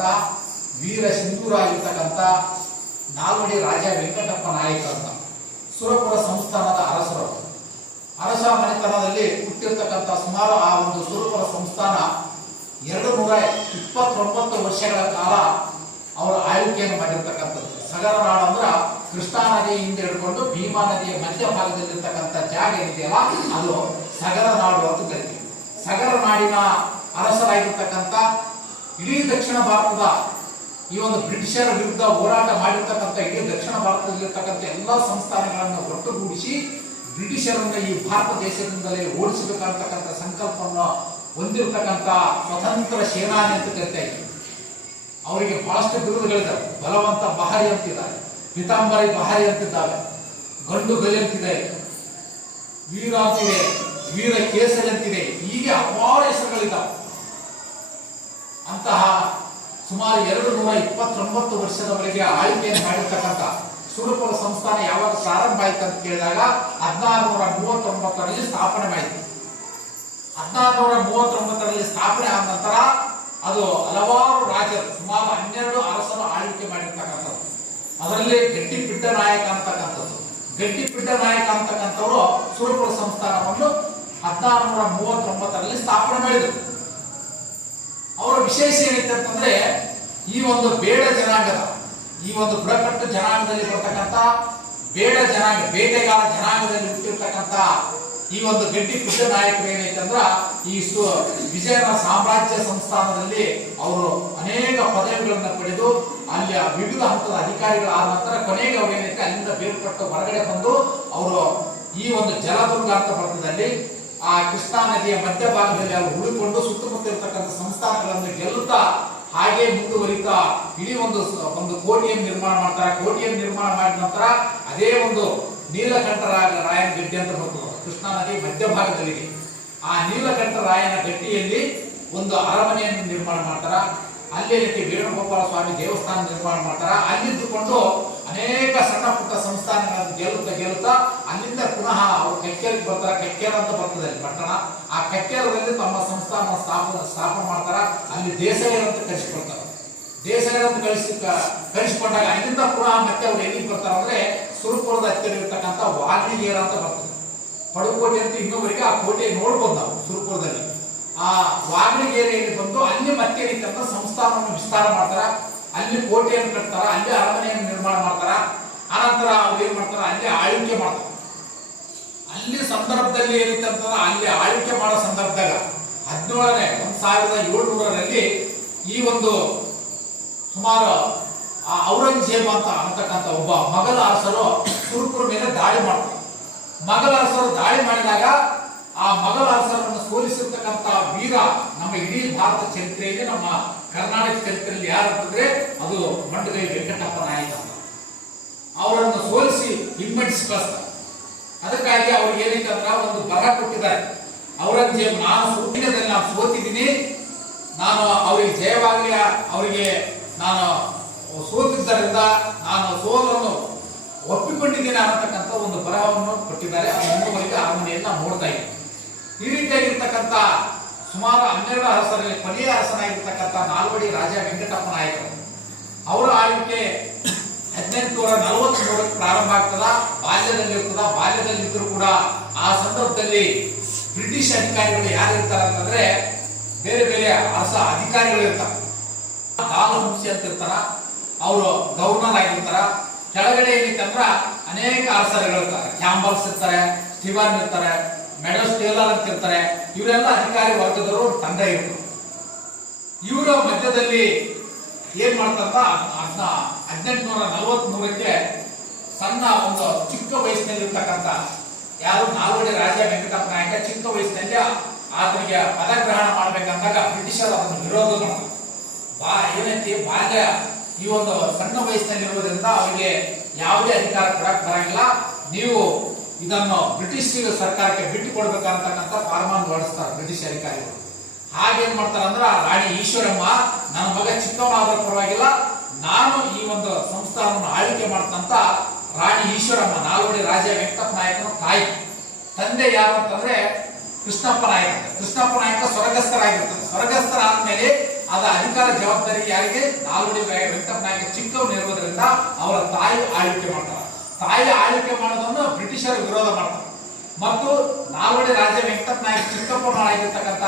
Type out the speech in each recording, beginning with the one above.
ಆಗಿರ್ತಕ್ಕಂಥ ವೀರ ಸಿಂಧೂರ ಆಗಿರ್ತಕ್ಕಂಥ ನಾಲ್ವಡಿ ರಾಜ ವೆಂಕಟಪ್ಪ ನಾಯಕ ಅಂತ ಸುರಪುರ ಸಂಸ್ಥಾನದ ಅರಸರು. ಅರಸ ಮನೆತನದಲ್ಲಿ ಹುಟ್ಟಿರ್ತಕ್ಕಂಥ ಸುಮಾರು ಆ ಒಂದು ಸುರಪುರ ಸಂಸ್ಥಾನ 229 ವರ್ಷಗಳ ಕಾಲ ಅವರ ಆಳ್ವಿಕೆಯನ್ನು ಮಾಡಿರ್ತಕ್ಕಂಥದ್ದು. ಸಗರ ನಾಡು ಅಂದ್ರ ಕೃಷ್ಣಾ ನದಿಯಿಂದ ಹಿಡ್ಕೊಂಡು ಭೀಮಾ ನದಿಯ ಮಧ್ಯಭಾಗದಲ್ಲಿರ್ತಕ್ಕಂಥ ಜಾಗ ಏನಿದೆಯಲ್ಲ ಅದು ಸಗರ ನಾಡು ಅಂತ ಕರಿತೀವಿ. ಸಗರ ನಾಡಿನ ಅರಸರಾಗಿರ್ತಕ್ಕಂಥ ಇಡೀ ದಕ್ಷಿಣ ಭಾರತದ ಈ ಒಂದು ಬ್ರಿಟಿಷರ ವಿರುದ್ಧ ಹೋರಾಟ ಮಾಡಿರ್ತಕ್ಕಂಥ ಇಡೀ ದಕ್ಷಿಣ ಭಾರತದಲ್ಲಿರ್ತಕ್ಕಂಥ ಎಲ್ಲಾ ಸಂಸ್ಥಾನಗಳನ್ನು ಒಟ್ಟುಗೂಡಿಸಿ ಬ್ರಿಟಿಷರನ್ನ ಈ ಭಾರತ ದೇಶದಿಂದಲೇ ಓಡಿಸಬೇಕಂತಕ್ಕಂಥ ಸಂಕಲ್ಪವನ್ನು ಹೊಂದಿರತಕ್ಕಂಥ ಸ್ವತಂತ್ರ ಸೇನಾನಿ ಅಂತ ಕರಿತಾ ಇದ್ವಿ. ಅವರಿಗೆ ಬಹಳಷ್ಟು ಬಿರುದುಗಳಿದ್ದಾವೆ. ಬಲವಂತ ಬಹಾರಿ ಅಂತಿದ್ದಾರೆ, ಪಿತಾಂಬರಿ ಬಹಾರಿ ಅಂತಿದ್ದಾವೆ, ಗಂಡು ಗಲಿ ಅಂತಿದೆ, ವೀರ ಅಂತಿದೆ, ವೀರ ಕೇಸರಿ ಅಂತಿದೆ, ಹೀಗೆ ಹಲವಾರು ಹೆಸರುಗಳಿದ್ದಾವೆ. ಅಂತಹ ಸುಮಾರು 229 ವರ್ಷದವರೆಗೆ ಆಳ್ವಿಕೆಯನ್ನು ಮಾಡಿರ್ತಕ್ಕಂಥ ಸುರಪುರ ಸಂಸ್ಥಾನ ಯಾವಾಗ ಪ್ರಾರಂಭ ಆಯ್ತು ಅಂತ ಕೇಳಿದಾಗ 1639ರಲ್ಲಿ ಸ್ಥಾಪನೆ ಮಾಡಿತು. 1639ರಲ್ಲಿ ಸ್ಥಾಪನೆ ಆದ ನಂತರ ಅದು ಹಲವಾರು ರಾಜರು ಸುಮಾರು 12 ಅರಸರು ಆಳ್ವಿಕೆ ಮಾಡಿರ್ತಕ್ಕಂಥದ್ದು. ಅದರಲ್ಲಿ ಗಟ್ಟಿಪಿಡ್ಡ ನಾಯಕ ಅಂತಕ್ಕಂಥದ್ದು. ಗಟ್ಟಿಪಿಡ್ಡ ನಾಯಕ ಅಂತಕ್ಕಂಥವರು ಸುರಪುರ ಸಂಸ್ಥಾನವನ್ನು 1639ರಲ್ಲಿ ಸ್ಥಾಪನೆ ಮಾಡಿದರು. ಅವರ ವಿಶೇಷ ಏನಿತ್ತು ಅಂತಂದ್ರೆ ಈ ಒಂದು ಬೇಡ ಜನಾಂಗದ ಈ ಒಂದು ಬುಡಕಟ್ಟು ಜನಾಂಗದಲ್ಲಿ ಬರ್ತಕ್ಕಂಥ ಬೇಡ ಜನಾಂಗ ಬೇಟೆಗಾರ ಜನಾಂಗದಲ್ಲಿ ಹುಟ್ಟಿರ್ತಕ್ಕಂಥ ಈ ಒಂದು ಗಟ್ಟಿಪಿಡ್ಡ ನಾಯಕರು ಏನೈತಂದ್ರ ಈ ವಿಜಯನಗರ ಸಾಮ್ರಾಜ್ಯ ಸಂಸ್ಥಾನದಲ್ಲಿ ಅವರು ಅನೇಕ ಪದವಿಗಳನ್ನು ಪಡೆದು ಅಲ್ಲಿ ವಿವಿಧ ಹಂತದ ಅಧಿಕಾರಿಗಳಾದ ನಂತರ ಕೊನೆಗೆ ಅವರು ಏನೈತೆ ಅಲ್ಲಿಂದ ಬೇರ್ಪಟ್ಟು ಹೊರಗಡೆ ಬಂದು ಅವರು ಈ ಒಂದು ಜಲದುರ್ಗ ಅಂತ ಬರ್ತದಲ್ಲಿ ಆ ಕೃಷ್ಣಾ ನದಿಯ ಮಧ್ಯಭಾಗದಲ್ಲಿ ಅವರು ಉಳಿಕೊಂಡು ಸುತ್ತಮುತ್ತ ಇರತಕ್ಕಂಥ ಸಂಸ್ಥಾನಗಳನ್ನು ಗೆಲ್ಲುತ್ತಾ ಹಾಗೆ ಮುಂದುವರಿತಾ ಇಡೀ ಒಂದು ಕೋಟೆಯನ್ನು ನಿರ್ಮಾಣ ಮಾಡ್ತಾರೆ. ಕೋಟೆಯನ್ನು ನಿರ್ಮಾಣ ಮಾಡಿದ ನಂತರ ಅದೇ ಒಂದು ನೀಲಕಂಠರಾಯನ ಗಡ್ಡೆ ಅಂತ ಬರ್ತದೆ ಕೃಷ್ಣಾ ನದಿ ಮಧ್ಯಭಾಗದಲ್ಲಿ. ಆ ನೀಲಕಂಠರಾಯನ ಗಡ್ಡಿಯಲ್ಲಿ ಒಂದು ಅರಮನೆಯನ್ನು ನಿರ್ಮಾಣ ಮಾಡ್ತಾರ. ಅಲ್ಲೇ ರೀತಿ ವೇಣುಗೋಪಾಲ ಸ್ವಾಮಿ ದೇವಸ್ಥಾನ ನಿರ್ಮಾಣ ಮಾಡ್ತಾರ. ಅಲ್ಲಿದ್ದುಕೊಂಡು ಅನೇಕ ಸಣ್ಣ ಪುಟ್ಟ ಸಂಸ್ಥಾನಗಳನ್ನು ಗೆಲ್ಲುತ್ತಾ ಅಲ್ಲಿಂದ ಪುನಃ ಅವರು ಕಕ್ಕೇರಿಗೆ ಬರ್ತಾರೆ. ಕಕ್ಕೇರ ಅಂತ ಬರ್ತದೆ ಅಲ್ಲಿ ಪಟ್ಟಣ. ಆ ಕಕ್ಕೇರದಲ್ಲಿ ತಮ್ಮ ಸಂಸ್ಥಾನ ಸ್ಥಾಪನೆ ಮಾಡ್ತಾರ. ಅಲ್ಲಿ ದೇಸಾಯರ್ ಅಂತ ಕರೆಸಿಕೊಳ್ತಾರೆ. ದೇಸಾಯರ್ ಅಂತ ಕಳಿಸಿಕೊಂಡಾಗ ಅಲ್ಲಿಂದ ಪುನಃ ಮತ್ತೆ ಅವ್ರು ಎಲ್ಲಿಗೆ ಬರ್ತಾರೆ ಅಂದ್ರೆ ಸುರಪುರದ ಹತ್ತಿರ ಇರ್ತಕ್ಕಂಥ ವಾಲ್ಮೀಗಿಯರ ಅಂತ ಬರ್ತದೆ. ಪಡುಕೋಟೆ ಅಂತ ಇನ್ನೊಬ್ಬರಿಗೆ ಆ ಕೋಟೆ ನೋಡ್ಬೋದು ನಾವು ಸುರಪುರದಲ್ಲಿ. ಆ ವಾಲ್ಮೀಗಿಯರಿಗೆ ಬಂದು ಅಲ್ಲಿ ಮತ್ತೆ ಏನಂತ ಸಂಸ್ಥಾನವನ್ನು ವಿಸ್ತಾರ ಮಾಡ್ತಾರ. ಅಲ್ಲಿ ಕೋಟೆಯನ್ನು ಕಟ್ತಾರ, ಅಲ್ಲಿ ಅರಮನೆಯನ್ನು ನಿರ್ಮಾಣ ಮಾಡ್ತಾರ. ಆನಂತರ ಅವ್ರು ಏನ್ ಮಾಡ್ತಾರ, ಅಲ್ಲಿ ಆಳ್ವಿಕೆ ಮಾಡ್ತಾರ. ಅಲ್ಲಿ ಸಂದರ್ಭದಲ್ಲಿ ಏನಿತ್ತು ಅಂತಂದ್ರೆ ಅಲ್ಲಿ ಆಳ್ವಿಕೆ ಮಾಡೋ ಸಂದರ್ಭದಾಗ 1700ರಲ್ಲಿ ಈ ಒಂದು ಸುಮಾರು ಔರಂಗಜೇಬ ಅಂತಕ್ಕಂಥ ಒಬ್ಬ ಮೊಘಲ ಅರಸರು ಸುರಪುರ ಮೇಲೆ ದಾಳಿ ಮಾಡ್ತಾರೆ. ಮೊಘಲ ಅರಸರು ದಾಳಿ ಮಾಡಿದಾಗ ಆ ಮೊಘಲ ಅರಸರನ್ನು ಸೋಲಿಸಿರ್ತಕ್ಕಂಥ ವೀರ ನಮ್ಮ ಇಡೀ ಭಾರತ ಚರಿತ್ರೆಯಲ್ಲಿ, ನಮ್ಮ ಕರ್ನಾಟಕ ಚರಿತ್ರೆಯಲ್ಲಿ ಯಾರಂತಂದ್ರೆ ಅದು ಮಂಡಗೈ ವೆಂಕಟಪ್ಪ ನಾಯಕ. ಅವರನ್ನು ಸೋಲಿಸಿ ಹಿಮ್ಮಡಿಸಿ ಕಳಿಸ್ತಾರೆ. ಅದಕ್ಕಾಗಿ ಅವ್ರಿಗೆ ಏನೈತೆ ಅಂದ್ರೆ ಒಂದು ಬರ ಕೊಟ್ಟಿದ್ದಾರೆ. ಔರಂಗಜೇಬ್ ನಾನು ಸೋತಿದ್ದೀನಿ, ನಾನು ಅವರಿಗೆ ಜಯವಾಗಲಿ, ಅವರಿಗೆ ನಾನು ಸೋತಿದ್ದರಿಂದ ನಾನು ಸೋಲನ್ನು ಒಪ್ಪಿಕೊಂಡಿದ್ದೇನೆ ಅನ್ನತಕ್ಕಂಥ ಒಂದು ಬರಹವನ್ನು ಕೊಟ್ಟಿದ್ದಾರೆ. ಇನ್ನೊಬ್ಬರಿಗೆ ಅರಮನೆಯನ್ನ ನೋಡ್ತಾ ಇದೆ. ಈ ರೀತಿಯಾಗಿರ್ತಕ್ಕಂಥ ಸುಮಾರು 12 ಅರಸರಲ್ಲಿ ಕೊನೆಯ ಅರಸನಾಗಿರ್ತಕ್ಕಂಥ ನಾಲ್ವಡಿ ರಾಜ ವೆಂಕಟಪ್ಪ ನಾಯಕರು ಅವರ ಆಳ್ವಿಕೆ 1843ಕ್ಕೆ ಪ್ರಾರಂಭ ಆಗ್ತದ. ಬಾಲ್ಯದಲ್ಲಿ ಇದ್ರೂ ಕೂಡ ಆ ಸಂದರ್ಭದಲ್ಲಿ ಬ್ರಿಟಿಷ್ ಅಧಿಕಾರಿಗಳು ಯಾರು ಇರ್ತಾರೆ ಅಂತಂದ್ರೆ ಬೇರೆ ಬೇರೆ ಅರಸ ಅಧಿಕಾರಿಗಳು ಇರ್ತಾರೆ. ದಾಲಹಂಸಿ ಅಂತ ಇರ್ತಾರ, ಅವರು ಗವರ್ನರ್ ಆಗಿರ್ತಾರ. ಕೆಳಗಡೆ ಏನಿತ್ತಂದ್ರ ಅನೇಕ ಅರಸರುಗಳಿರ್ತಾರೆ. ಕ್ಯಾಂಬಲ್ಸ್ ಇರ್ತಾರೆ, ಸ್ಟಿವನ್ ಇರ್ತಾರೆ, ಮೆಡೋಸ್ ಟೇಲರ್ ಅಂತ ಇರ್ತಾರೆ. ಇವರೆಲ್ಲ ಅಧಿಕಾರಿ ವರ್ಗದವರು ತಂಡ ಇರ್ತಾರೆ. ಇವರ ಮಧ್ಯದಲ್ಲಿ ಏನ್ ಮಾಡ್ತಾರ, 1843ಕ್ಕೆ ಸಣ್ಣ ಒಂದು ಚಿಕ್ಕ ವಯಸ್ಸಿನಲ್ಲಿ ಇರ್ತಕ್ಕಂಥ ಯಾರು ನಾಲ್ವಡಿ ರಾಜ ವೆಂಕಟಪ್ಪ ನಾಯಕ ಚಿಕ್ಕ ವಯಸ್ಸಿನಲ್ಲಿ ಆತನಿಗೆ ಪದಗ್ರಹಣ ಮಾಡ್ಬೇಕಂದಾಗ ಬ್ರಿಟಿಷರು ಅದನ್ನು ವಿರೋಧ ಮಾಡ್ತಾರೆ. ಏನೈತಿ ಬಾಲ್ಯ ಈ ಒಂದು ಸಣ್ಣ ವಯಸ್ಸಿನಲ್ಲಿ ಇರುವುದರಿಂದ ಅವರಿಗೆ ಯಾವುದೇ ಅಧಿಕಾರ ಕೊಡಕ್ ಬರಂಗಿಲ್ಲ, ನೀವು ಇದನ್ನು ಬ್ರಿಟಿಷ್ ಸರ್ಕಾರಕ್ಕೆ ಬಿಟ್ಟು ಕೊಡ್ಬೇಕಂತಕ್ಕಂಥ ಫಾರ್ಮನ್ನು ಹೊರಡಿಸ್ತಾರೆ ಬ್ರಿಟಿಷ್ ಅಧಿಕಾರಿಗಳು. ಹಾಗೇನ್ ಮಾಡ್ತಾರ ಅಂದ್ರ ರಾಣಿ ಈಶ್ವರಮ್ಮ ನನ್ನ ಮಗ ಚಿಕ್ಕವನಾದ್ರೂ ಪರವಾಗಿಲ್ಲ, ನಾನು ಈ ಒಂದು ಸಂಸ್ಥಾನವನ್ನು ಆಳ್ವಿಕೆ ಮಾಡ್ತಂತ ರಾಣಿ ಈಶ್ವರಮ್ಮ ನಾಲ್ವಡಿ ರಾಜ ವೆಂಕಟಪ್ಪ ನಾಯಕನ ತಾಯಿ. ತಂದೆ ಯಾರು ಅಂತಂದ್ರೆ ಕೃಷ್ಣಪ್ಪ ನಾಯಕ. ಕೃಷ್ಣಪ್ಪ ನಾಯಕ ಸ್ವರ್ಗಸ್ಥರಾಗಿರ್ತಾರೆ. ಸ್ವರ್ಗಸ್ಥರ ಆದ್ಮೇಲೆ ಅದ ಅಧಿಕಾರ ಜವಾಬ್ದಾರಿ ಯಾರಿಗೆ? ನಾಲ್ವಡಿ ವೆಂಕಟಪ್ಪ ನಾಯಕ ಚಿಕ್ಕವನು ಇರುವುದರಿಂದ ಅವರ ತಾಯಿ ಆಳ್ವಿಕೆ ಮಾಡ್ತಾರೆ. ತಾಯಿ ಆಳ್ವಿಕೆ ಮಾಡೋದನ್ನು ಬ್ರಿಟಿಷರು ವಿರೋಧ ಮಾಡ್ತಾರೆ. ಮತ್ತು ನಾಲ್ವಡಿ ರಾಜ ವೆಂಕಟಪ್ಪ ನಾಯಕ ಚಿಕ್ಕಪ್ಪನಾಗಿರ್ತಕ್ಕಂಥ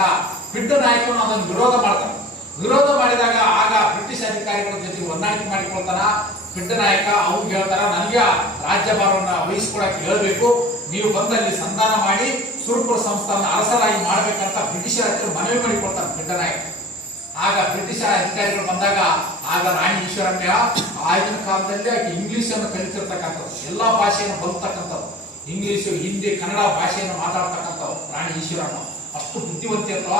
ಪಿಡ್ಡ ನಾಯಕನು ಅದನ್ನು ವಿರೋಧ ಮಾಡ್ತಾನೆ. ವಿರೋಧ ಮಾಡಿದಾಗ ಆಗ ಬ್ರಿಟಿಷ್ ಅಧಿಕಾರಿಗಳ ಜೊತೆ ಹೊಂದಾಣಿಕೆ ಮಾಡಿಕೊಳ್ತಾನ ಪಿಡ್ಡ ನಾಯಕ. ಅವ್ರು ಹೇಳ್ತಾರ, ನನಗೆ ರಾಜ್ಯಭಾರವನ್ನು ವಹಿಸ್ಕೊಳಕ್ಕೆ ಹೇಳ್ಬೇಕು, ನೀವು ಬಂದಲ್ಲಿ ಸಂಧಾನ ಮಾಡಿ ಸುರಪುರ ಸಂಸ್ಥಾನ ಅರಸರಾಗಿ ಮಾಡ್ಬೇಕಂತ ಬ್ರಿಟಿಷರ ಹತ್ರ ಮನವಿ ಮಾಡಿಕೊಳ್ತಾನೆ ಪಿಡ್ಡ ನಾಯಕ. ಆಗ ಬ್ರಿಟಿಷ್ ಅಧಿಕಾರಿಗಳು ಬಂದಾಗ ಆಗ ರಾಣಿ ಈಶ್ವರಮ್ಮ ಆಗಿನ ಕಾಲದಲ್ಲಿ ಆಕೆ ಇಂಗ್ಲಿಷ್ ಅನ್ನು ಕಲಿತಿರ್ತಕ್ಕಂಥದ್ದು, ಎಲ್ಲಾ ಭಾಷೆಯನ್ನು ಬಲ್ತಕ್ಕಂಥದ್ದು, ಇಂಗ್ಲಿಷ್, ಹಿಂದಿ, ಕನ್ನಡ ಭಾಷೆಯನ್ನು ಮಾತಾಡ್ತಕ್ಕಂಥವ್ರು ರಾಣಿ ಈಶ್ವರಮ್ಮ. ಅಷ್ಟು ಬುದ್ಧಿವಂತಿ ಇರ್ತವ,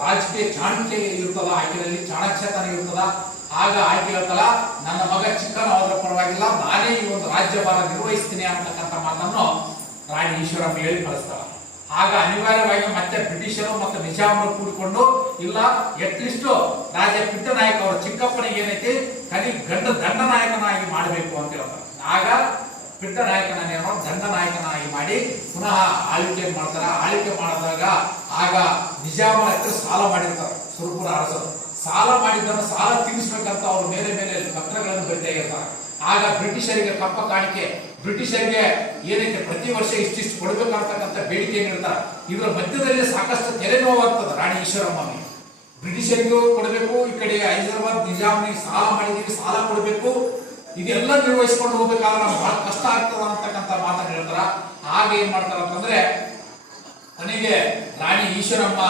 ರಾಜಕೀಯ ಚಾಣಕ್ಯ ಇರ್ತದ, ಆಕೆಯಲ್ಲಿ ಚಾಣಕ್ಯತನ ಇರ್ತದ. ಆಗ ಆಕೆ ಹೇಳ್ತಲ್ಲ, ನನ್ನ ಮಗ ಚಿಕ್ಕನಾದ್ರ ಪರವಾಗಿಲ್ಲ, ನಾನೇ ಈ ಒಂದು ರಾಜ್ಯಭಾರ ನಿರ್ವಹಿಸ್ತೀನಿ ಅಂತಕ್ಕಂಥ ಮಾತನ್ನು ರಾಣಿ ಈಶ್ವರಮ್ಮ ಹೇಳಿ ಕಳಿಸ್ತಾಳ. ಆಗ ಅನಿವಾರ್ಯವಾಗಿ ಮತ್ತೆ ಬ್ರಿಟಿಷರು ಮತ್ತು ನಿಜಾಮರು ಕೂಡಿಕೊಂಡು, ಇಲ್ಲ ಎಟ್ಲಿಸ್ಟ್ ರಾಜ ಪಿಡ್ಡ ನಾಯಕ ಅವರ ಚಿಕ್ಕಪ್ಪನಿಗೆ ಏನೈತಿ ದಂಡನಾಯಕನಾಗಿ ಮಾಡಬೇಕು ಅಂತ ಹೇಳ್ತಾರೆ. ಆಗ ಪಿಡ್ಡ ನಾಯಕನ ದಂಡನಾಯಕನಾಗಿ ಮಾಡಿ ಪುನಃ ಆಳ್ವಿಕೆ ಮಾಡ್ತಾರ. ಆಳ್ವಿಕೆ ಮಾಡಿದಾಗ ಆಗ ನಿಜಾಮರ ಹತ್ರ ಸಾಲ ಮಾಡಿರ್ತಾರೆ ಸುರಪುರ ಅರಸರು. ಸಾಲ ಮಾಡಿದ್ದನ್ನು ಸಾಲ ತೀರಿಸಬೇಕಂತ ಅವ್ರ ಮೇಲೆ ಮೇಲೆ ಪತ್ರಗಳನ್ನು ಬರಿತಾ ಇರ್ತಾರೆ. ಆಗ ಬ್ರಿಟಿಷರಿಗೆ ಕಪ್ಪ ಕಾಣಿಕೆ, ಬ್ರಿಟಿಷರಿಗೆ ಏನೈತೆ ಪ್ರತಿ ವರ್ಷ ಇಷ್ಟಿಷ್ಟು ಕೊಡಬೇಕಾಗ್ತಕ್ಕಂಥ ಬೇಡಿಕೆ ನೀಡ್ತಾರೆ. ಇದರ ಮಧ್ಯದಲ್ಲಿ ಸಾಕಷ್ಟು ತೆರೆನೋವಾಗ್ತದೆ ರಾಣಿ ಈಶ್ವರಮ್ಮನಿಗೆ. ಬ್ರಿಟಿಷರಿಗೂ ಕೊಡಬೇಕು, ಈ ಕಡೆ ಹೈದರಾಬಾದ್ ನಿಜಾಮ್ನಿಗೆ ಸಾಲ ಮಾಡಿದೀವಿ, ಸಾಲ ಕೊಡಬೇಕು, ಇದೆಲ್ಲ ನಿರ್ವಹಿಸ್ಕೊಂಡು ಹೋಗ್ಬೇಕಾದ್ರೆ ನಮ್ಗೆ ಬಹಳ ಕಷ್ಟ ಆಗ್ತದ ಅಂತಕ್ಕಂಥ ಮಾತನ್ನು ಹೇಳ್ತಾರ. ಆಗ ಏನ್ ಮಾಡ್ತಾರ ಅಂತಂದ್ರೆ, ಕೊನೆಗೆ ರಾಣಿ ಈಶ್ವರಮ್ಮ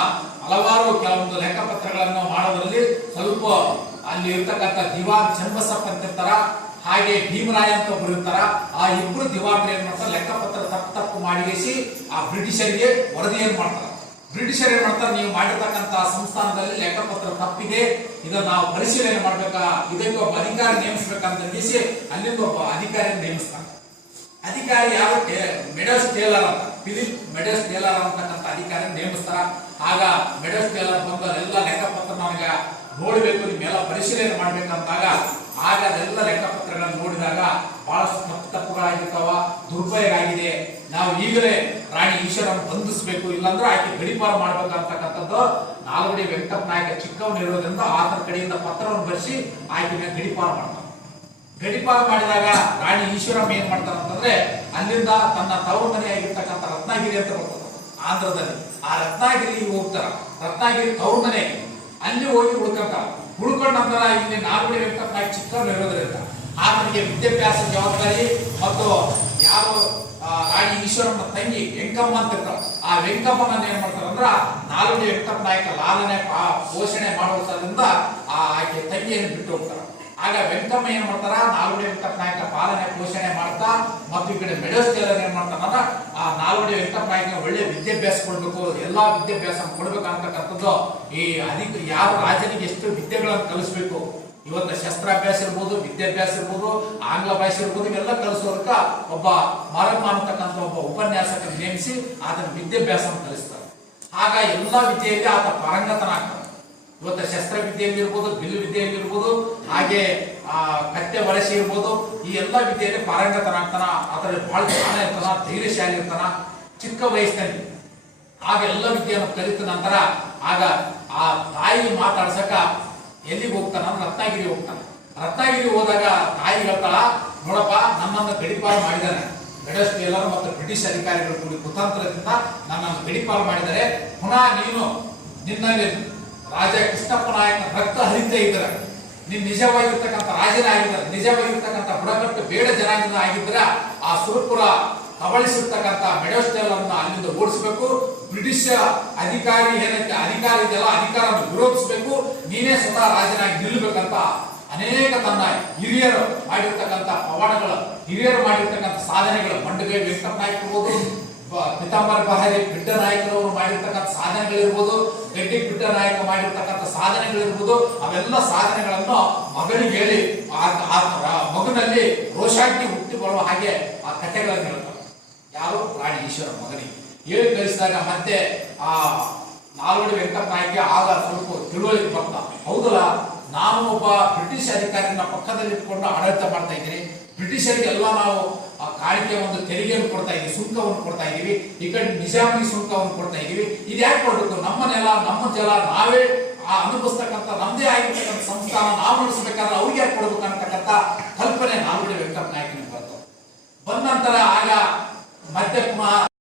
ಹಲವಾರು ಕೆಲವೊಂದು ಲೆಕ್ಕಪತ್ರಗಳನ್ನು ಮಾಡೋದ್ರಲ್ಲಿ ಸ್ವಲ್ಪ ಅಲ್ಲಿ ಇರ್ತಕ್ಕಂಥ ದಿವಾನ್ ಚನ್ನಬಸಪ್ಪ ಅಂತ ಇರ್ತಾರ, ಹಾಗೆ ಭೀಮರಾಯ ಅಂತ ಒಬ್ರು ಇರ್ತಾರ. ಆ ಇಬ್ರು ದಿವಾನ್ರು ಏನ್ ಮಾಡ್ತಾರೆ, ಲೆಕ್ಕಪತ್ರ ತಪ್ಪು ಮಾಡಿಸಿ ಆ ಬ್ರಿಟಿಷರಿಗೆ ವರದಿ ಏನ್ ಮಾಡ್ತಾರ. ಬ್ರಿಟಿಷರ್ ಏನ್ ಮಾಡ್ತಾರೆ, ನೀವು ಮಾಡಿರ್ತಕ್ಕಂಥ ಸಂಸ್ಥಾನದಲ್ಲಿ ಲೆಕ್ಕಪತ್ರ ತಪ್ಪಿದೆ, ಇದನ್ನ ನಾವು ಪರಿಶೀಲನೆ ಮಾಡ್ಬೇಕಾ, ಇದಕ್ಕೆ ಒಬ್ಬ ಅಧಿಕಾರಿ ನೇಮಿಸ್ಬೇಕಂತ ತಿಳಿಸಿ ಅಲ್ಲಿಂದ ಒಬ್ಬ ಅಧಿಕಾರಿ ನೇಮಿಸ್ತಾರೆ. ಅಧಿಕಾರಿ ಯಾರು? ಮೆಡೋಸ್ ಟೇಲರ್ ಅಂತ, ಫಿಲಿಪ್ ಮೆಡೋಸ್ ಟೇಲರ್ ಅಂತಕ್ಕಂಥ ಅಧಿಕಾರಿ ನೇಮಿಸ್ತಾರ. ಆಗ ಮೆಡೋಸ್ ಟೇಲರ್ ಬಂದು ಎಲ್ಲ ಲೆಕ್ಕಪತ್ರ ನನಗೆ ನೋಡ್ಬೇಕು, ನಿಮ್ಮೆಲ್ಲ ಪರಿಶೀಲನೆ ಮಾಡ್ಬೇಕಂತಾಗ ಆಗ ಅದೆಲ್ಲ ಲೆಕ್ಕಪತ್ರಗಳನ್ನು ನೋಡಿದಾಗ ಬಹಳಷ್ಟು ತಪ್ಪುಗಳಾಗಿರ್ತಾವ, ದುರುಪಯೋಗ ಆಗಿದೆ, ನಾವು ಈಗಲೇ ರಾಣಿ ಈಶ್ವರಮ್ಮ ಬಂಧಿಸಬೇಕು, ಇಲ್ಲಾಂದ್ರೆ ಆಕೆ ಗಡಿಪಾರು ಮಾಡ್ಬೇಕಂತಕ್ಕಂಥದ್ದು ನಾಲ್ವಡಿ ವೆಂಕಟಪ್ಪ ನಾಯಕ ಚಿಕ್ಕವನು ಇರೋದ್ರಿಂದ ಆತನ ಕಡೆಯಿಂದ ಪತ್ರವನ್ನು ಬರೆಸಿ ಆಕೆ ಗಡಿಪಾರು ಮಾಡ್ತಾರೆ. ಗಡಿಪಾರು ಮಾಡಿದಾಗ ರಾಣಿ ಈಶ್ವರಮ್ಮ ಏನ್ ಮಾಡ್ತಾರ ಅಂತಂದ್ರೆ, ಅಲ್ಲಿಂದ ತನ್ನ ತವರು ಮನೆ ಆಗಿರ್ತಕ್ಕಂಥ ರತ್ನಗಿರಿ ಅಂತ ಬರ್ತದೆ ಆಂಧ್ರದಲ್ಲಿ. ಆ ರತ್ನಗಿರಿ ಹೋಗ್ತಾರ, ರತ್ನಗಿರಿ ತವರು ಮನೆ, ಅಲ್ಲಿ ಹೋಗಿ ಉಳ್ಕೊಂತಾರ. ಉಳ್ಕೊಂಡ ನಂತರ ಇಲ್ಲಿ ನಾಲ್ವಡಿ ವೆಂಕಟಪ್ಪ ನಾಯಕ ಚಿಕ್ಕವನು ಇರೋದ್ರಿಂದ ಆತನಿಗೆ ವಿದ್ಯಾಭ್ಯಾಸ ಜವಾಬ್ದಾರಿ ಮತ್ತು ಯಾರು ರಾಣಿ ಈಶ್ವರಮ್ಮ ತಂಗಿ ವೆಂಕಮ್ಮ ಅಂತ ಇರ್ತಾರ, ಆ ವೆಂಕಮ್ಮನ ಏನ್ ಮಾಡ್ತಾರ ಅಂದ್ರ ನಾಲ್ವಡಿ ವೆಂಕಟಪ್ಪ ನಾಯಕ ಲಾಲನೆ ಪೋಷಣೆ ಮಾಡುವುದರಿಂದ ಆಕೆ ತಂಗಿಯನ್ನು ಬಿಟ್ಟು ಹೋಗ್ತಾರ. ಆಗ ವೆಂಕಮ್ಮ ಏನ್ ಮಾಡ್ತಾರ, ನಾಲ್ವಡಿ ವೆಂಕಟಪ್ಪ ನಾಯಕ ಪಾಲನೆ ಪೋಷಣೆ ಮಾಡ್ತಾ ಮತ್ತು ಈ ಕಡೆ ಮೆಡೋಸ್ ಟೇಲರ್ ಏನ್ ಮಾಡ್ತಾರ, ಆ ನಾಲ್ವಡಿ ವೆಂಕಟಪ್ಪ ನಾಯಕ ಒಳ್ಳೆ ವಿದ್ಯಾಭ್ಯಾಸ ಕೊಡ್ಬೇಕು, ಎಲ್ಲಾ ವಿದ್ಯಾಭ್ಯಾಸ ಕೊಡ್ಬೇಕಂತಕ್ಕಂಥದ್ದು ಈ ಯಾವ ರಾಜನಿಗೆ ಎಷ್ಟು ವಿದ್ಯೆಗಳನ್ನು ಕಲಿಸ್ಬೇಕು, ಇವತ್ತು ಶಸ್ತ್ರಾಭ್ಯಾಸ ಇರ್ಬೋದು, ವಿದ್ಯಾಭ್ಯಾಸ ಇರ್ಬೋದು, ಆಂಗ್ಲ ಭಾಷೆ ಇರ್ಬೋದು, ಇವೆಲ್ಲ ಕಲಿಸೋದಕ್ಕ ಒಬ್ಬ ಮಾರಮ್ಮ ಅಂತಕ್ಕಂಥ ಒಬ್ಬ ಉಪನ್ಯಾಸಕ ನೇಮಿಸಿ ಆತನ ವಿದ್ಯಾಭ್ಯಾಸ ಕಲಿಸ್ತಾರೆ. ಆಗ ಎಲ್ಲಾ ವಿದ್ಯೆಯಲ್ಲಿ ಆತ ಪಾರಂಗತನಾಗ್ತಾನೆ. ಇವತ್ತು ಶಸ್ತ್ರವಿದ್ಯೆಯಲ್ಲಿ ಇರ್ಬೋದು, ಬಿಲ್ಲು ವಿದ್ಯೆಯಲ್ಲಿ ಇರ್ಬೋದು, ಹಾಗೆ ಕತ್ತೆ ವರಸೆ ಇರ್ಬೋದು, ಈ ಎಲ್ಲಾ ವಿದ್ಯೆಯಲ್ಲಿ ಪಾರಂಗತನಾಗ್ತಾನ. ಆತನ ಬಹಳ ಜ್ಞಾನ ಇರ್ತಾನ, ಧೈರ್ಯಶಾಲಿ ಇರ್ತಾನ ಚಿಕ್ಕ ವಯಸ್ಸಿನಲ್ಲಿ. ಆಗ ಎಲ್ಲ ವಿದ್ಯೆಯನ್ನು ಕಲಿತ ನಂತರ ಆಗ ಆ ತಾಯಿ ಮಾತಾಡ್ಸಕ ಎಲ್ಲಿಗೆ ಹೋಗ್ತಾನ, ರತ್ನಗಿರಿ ಹೋಗ್ತಾನ. ರತ್ನಗಿರಿ ಹೋದಾಗ ತಾಯಿ ಹೇಳ್ತಾಳ, ನೋಡಪ್ಪ ನನ್ನನ್ನು ಗಡಿಪಾರು ಮಾಡಿದ್ದಾನೆ ಮೆಡೋಸ್ ಟೇಲರ್ ಮತ್ತು ಬ್ರಿಟಿಷ್ ಅಧಿಕಾರಿಗಳು ಕೂಡಿ ಕುತಂತ್ರದಿಂದ ನನ್ನನ್ನು ಗಡಿಪಾರು ಮಾಡಿದರೆ, ಪುನಃ ನೀನು ನಿನ್ನಲ್ಲಿ ರಾಜ ಕೃಷ್ಣಪ್ಪ ನಾಯಕ ರಕ್ತ ಹರಿತಾ ಇದ್ದಾರೆ, ನೀನ್ ನಿಜವಾಗಿರ್ತಕ್ಕಂಥ ರಾಜನೇ ಆಗಿದ್ದಾರೆ, ನಿಜವಾಗಿರ್ತಕ್ಕಂಥ ಬುಡಕಟ್ಟು ಬೇಡ ಜನಾಂಗದ ಆಗಿದ್ರೆ ಆ ಸುರಪುರ ಕಬಳಿಸಿರ್ತಕ್ಕಂಥ ಮೆಡೋಸ್ ಟೇಲರ್ ಅಲ್ಲಿಂದ ಓಡಿಸಬೇಕು, ಬ್ರಿಟಿಷ್ ಅಧಿಕಾರಿ ಏನೈತೆ ಅಧಿಕಾರಿ ಇದೆಯಲ್ಲ ಅಧಿಕಾರವನ್ನು ವಿರೋಧಿಸಬೇಕು, ನೀನೇ ಸ್ವತಃ ರಾಜನಾಗಿ ನಿಲ್ಲಬೇಕಂತ ಅನೇಕ ತನ್ನ ಹಿರಿಯರು ಮಾಡಿರ್ತಕ್ಕಂಥ ಪವಾಡಗಳು, ಹಿರಿಯರು ಮಾಡಿರ್ತಕ್ಕಂಥ ಸಾಧನೆಗಳು, ಮಂಡಗೈ ವೆಂಕಟಪ್ಪ ನಾಯಕ ಇರ್ಬೋದು, ಪಿತಾಂಬರ ಬಹಾರಿ ಪಿಡ್ಡ ನಾಯಕರವರು ಮಾಡಿರ್ತಕ್ಕಂಥ ಸಾಧನೆಗಳಿರ್ಬೋದು, ಗೆಡ್ಡಿ ಪಿಡ್ಡ ನಾಯಕ ಮಾಡಿರ್ತಕ್ಕಂಥ ಸಾಧನೆಗಳಿರ್ಬೋದು, ಅವೆಲ್ಲ ಸಾಧನೆಗಳನ್ನು ಮಗನಿಗೆ ಹೇಳಿ ಮಗನಲ್ಲಿ ರೋಷಾಗ್ನಿ ಹುಟ್ಟಿಕೊಳ್ಳುವ ಹಾಗೆ ಆ ಕಥೆಗಳನ್ನು ಹೇಳ್ತಾರೆ. ಯಾರು? ರಾಣಿ ಈಶ್ವರ ಮಗನಿಗೆ ಹೇಳಿ ಕಳಿಸಿದಾಗ ಮತ್ತೆ ಆ ನಾಲ್ವಡಿ ವೆಂಕಟಪ್ಪ ನಾಯಕ ಆಗ ಸ್ವಲ್ಪ ತಿಳುವಳಿಕೆ ಬರ್ತಾ, ಹೌದಲ್ಲ ನಾನು ಒಬ್ಬ ಬ್ರಿಟಿಷ್ ಅಧಿಕಾರಿನ ಪಕ್ಕದಲ್ಲಿ ಇಟ್ಕೊಂಡು ಆಡಳಿತ ಮಾಡ್ತಾ ಇದ್ದೀನಿ, ಬ್ರಿಟಿಷರಿಗೆ ಎಲ್ಲ ನಾವು ಕಾಣಿಕೆ ಒಂದು ತೆರಿಗೆಯನ್ನು ಕೊಡ್ತಾ ಇದೀವಿ, ಸುಂಕವನ್ನು ಕೊಡ್ತಾ ಇದೀವಿ, ಈ ಕಡೆ ನಿಜಾಮಿ ಸುಂಕವನ್ನು ಕೊಡ್ತಾ ಇದೀವಿ, ಇದು ಯಾಕೆ ಕೊಡ್ಬೇಕು, ನಮ್ಮ ನೆಲ ನಮ್ಮ ಜಲ ನಾವೇ ಅನುಭವಿಸ್ತಕ್ಕಂಥ ನಮ್ಮದೇ ಆಗಿರ್ತಕ್ಕಂಥ ಸಂಸ್ಥಾನ ನಾವು ನಡೆಸಬೇಕಾದ್ರೆ ಅವ್ರಿಗೆ ಯಾಕೆ ಕೊಡಬೇಕು ಅಂತಕ್ಕಂಥ ಕಲ್ಪನೆ ನಾಲ್ವಡಿ ವೆಂಕಟ ನಾಯಕನಿಗೆ ಬಂದ ನಂತರ ಆಗ ಮಧ್ಯ